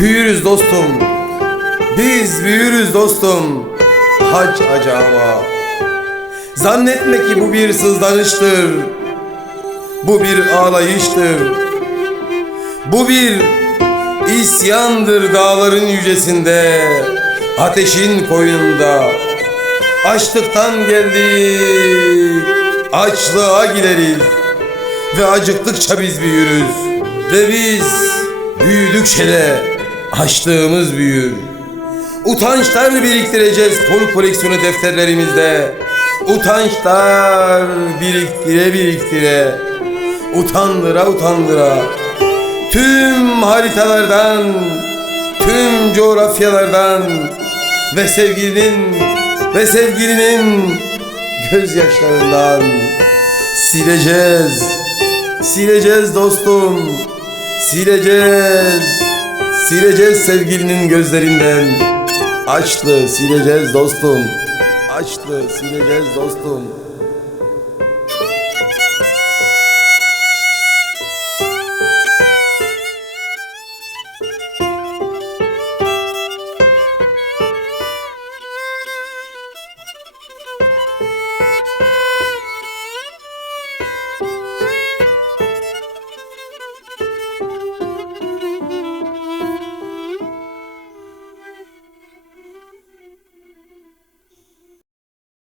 Büyürüz dostum, biz büyürüz dostum, hac acama. Zannetme ki bu bir sızlanıştır, bu bir ağlayıştır, bu bir isyandır dağların yücesinde, ateşin koynunda. Açlıktan geldik, açlığa gideriz ve acıktıkça biz büyürüz. Ve biz büyüdükçe de açlığımız büyür. Utançlar biriktireceğiz konu koleksiyonu defterlerimizde. Utançlar biriktire biriktire, utandıra utandıra, tüm haritalardan, tüm coğrafyalardan ve sevgilinin gözyaşlarından sileceğiz. Sileceğiz dostum, sileceğiz. Sileceğiz sevgilinin gözlerinden. Açlığı sileceğiz dostum, açlığı sileceğiz dostum.